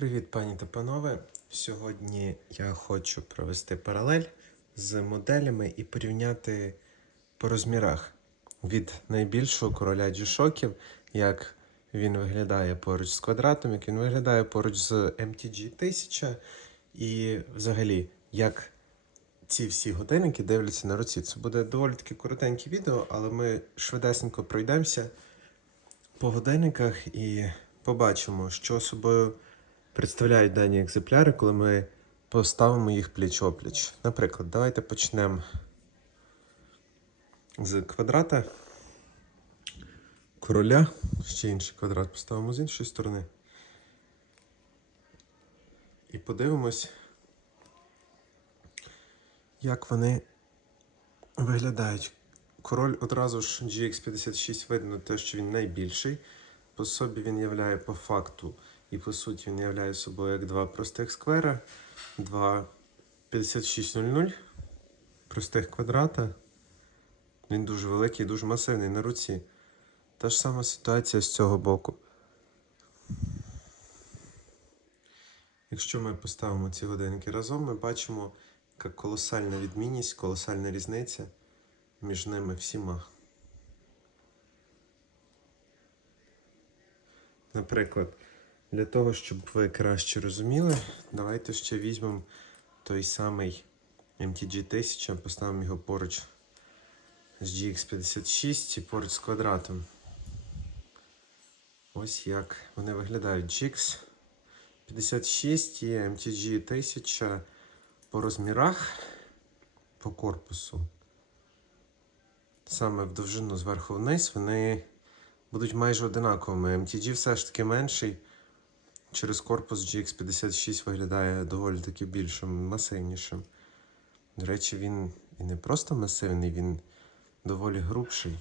Привіт, пані та панове. Сьогодні я хочу провести паралель з моделями і порівняти по розмірах від найбільшого короля джішоків, як він виглядає поруч з квадратом, як він виглядає поруч з MTG 1000, і взагалі, як ці всі годинники дивляться на руці. Це буде доволі таки коротеньке відео, але ми швидесенько пройдемося по годинниках і побачимо, що собою представляють дані екземпляри, коли ми поставимо їх пліч-опліч. Наприклад, давайте почнемо з квадрата короля. Ще інший квадрат поставимо з іншої сторони. І подивимось, як вони виглядають. Король одразу ж GX56 видно те, що він найбільший. По собі він являє по факту і по суті він являє собою як два простих сквера, два 5600 простих квадрата. Він дуже великий, дуже масивний на руці. Та ж сама ситуація з цього боку. Якщо ми поставимо ці годинники разом, ми бачимо, яка колосальна відмінність, колосальна різниця між ними всіма. Наприклад, для того, щоб ви краще розуміли, давайте ще візьмемо той самий MTG 1000, поставимо його поруч з GX56 і поруч з квадратом. Ось як вони виглядають. GX56 і MTG 1000 по розмірах, по корпусу. Саме в довжину зверху вниз вони будуть майже одинаковими. MTG все ж таки менший. Через корпус GX56 виглядає доволі таки більшим, масивнішим. До речі, він і не просто масивний, він доволі грубший.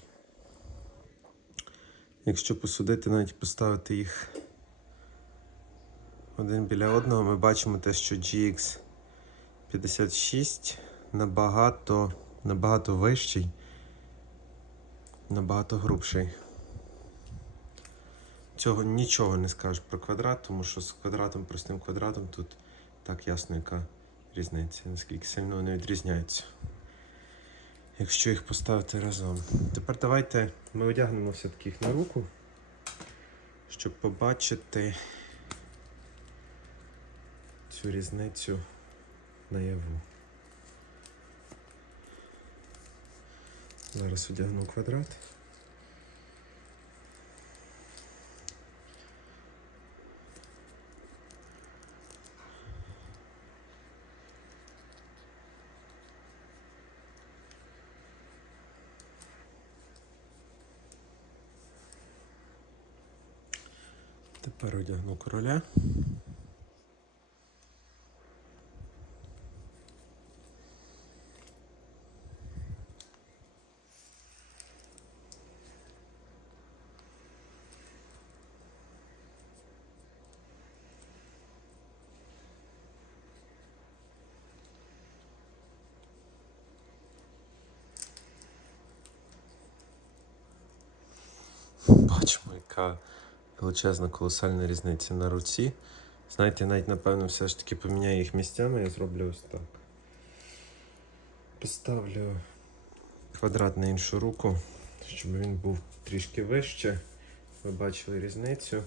Якщо посудити, навіть поставити їх один біля одного, ми бачимо те, що GX56 набагато, набагато вищий, набагато грубший. Цього нічого не скажеш про квадрат, тому що з квадратом, простим квадратом тут так ясно, яка різниця, наскільки сильно вони відрізняються. Якщо їх поставити разом. Тепер давайте ми одягнемо все-таки їх на руку, щоб побачити цю різницю наяву. Зараз одягну квадрат. Тепер одягну короля. Бачимо, яка величезна колосальна різниця на руці. Знаєте, навіть напевно все ж таки поміняю їх місцями, я зроблю ось так. Поставлю квадрат на іншу руку, щоб він був трішки вище. Ви бачили різницю.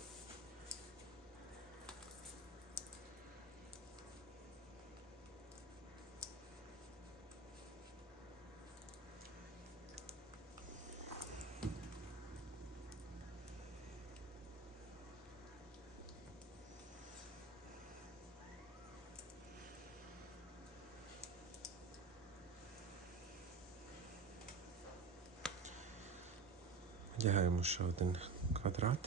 Вдягаємо ще один квадрат.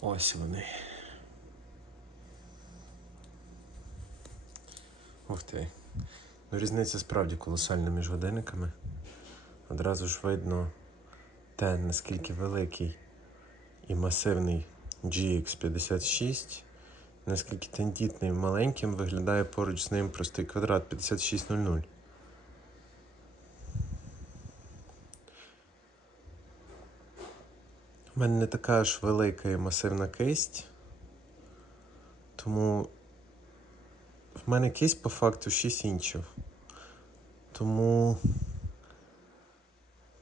Ось вони. Ух ти. Ну, різниця справді колосальна між годинниками. Одразу ж видно те, наскільки великий і масивний GX56, наскільки тендітний маленьким виглядає поруч з ним простий квадрат 5600. У мене не така ж велика і масивна кисть, тому в мене кисть по факту 6 інчів. Тому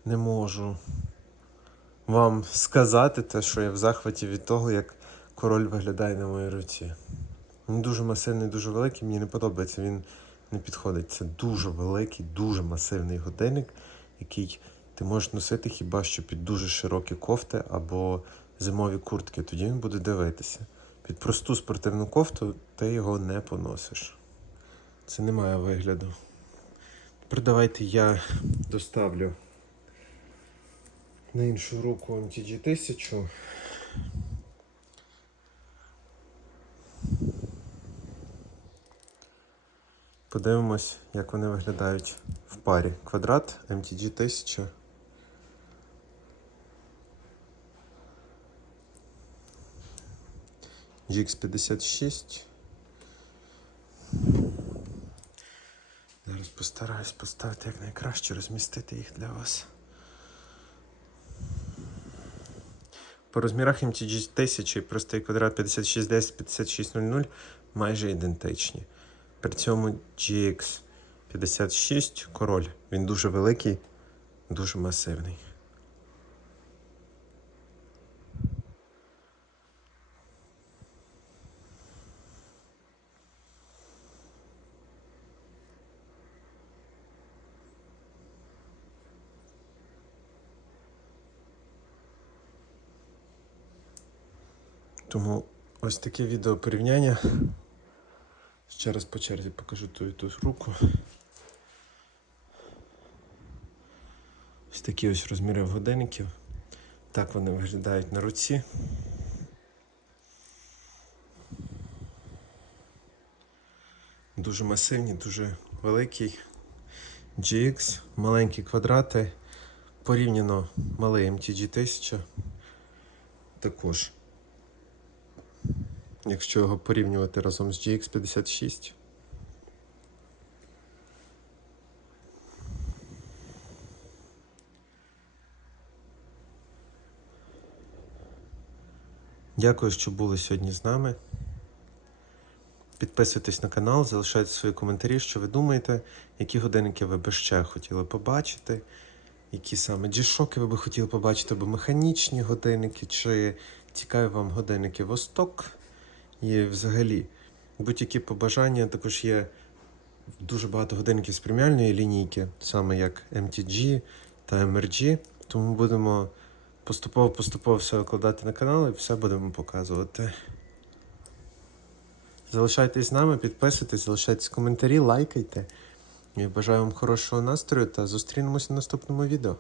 не можу вам сказати те, що я в захваті від того, як король виглядає на моїй руці. Він дуже масивний, дуже великий, мені не подобається, він не підходить. Це дуже великий, дуже масивний годинник, який ти можеш носити хіба що під дуже широкі кофти або зимові куртки. Тоді він буде дивитися. Під просту спортивну кофту ти його не поносиш. Це не має вигляду. Тепер давайте я доставлю на іншу руку MTG 1000. Подивимось, як вони виглядають в парі. Квадрат MTG 1000. GX56. Зараз постараюсь поставити як найкраще, розмістити їх для вас. По розмірах MTG 1000 і простий квадрат 5610 5600 майже ідентичні. При цьому GX 56 король. Він дуже великий, дуже масивний. Тому ось таке відео порівняння. Ще раз по черзі покажу ту і ту руку. Ось такі ось розміри годинників. Так вони виглядають на руці. Дуже масивні, дуже великий. GX, маленькі квадрати. Порівняно малий MTG 1000. Також якщо його порівнювати разом з GX56. Дякую, що були сьогодні з нами. Підписуйтесь на канал, залишайте свої коментарі, що ви думаєте, які годинники ви би ще хотіли побачити, які саме G-шоки ви би хотіли побачити, або механічні годинники, чи цікаві вам годинники Восток. І взагалі, будь-які побажання також є дуже багато годинників з преміальної лінійки, саме як MTG та MRG. Тому будемо поступово-поступово все викладати на канал і все будемо показувати. Залишайтесь з нами, підписуйтесь, залишайтесь коментарі, лайкайте. І бажаю вам хорошого настрою та зустрінемося в наступному відео.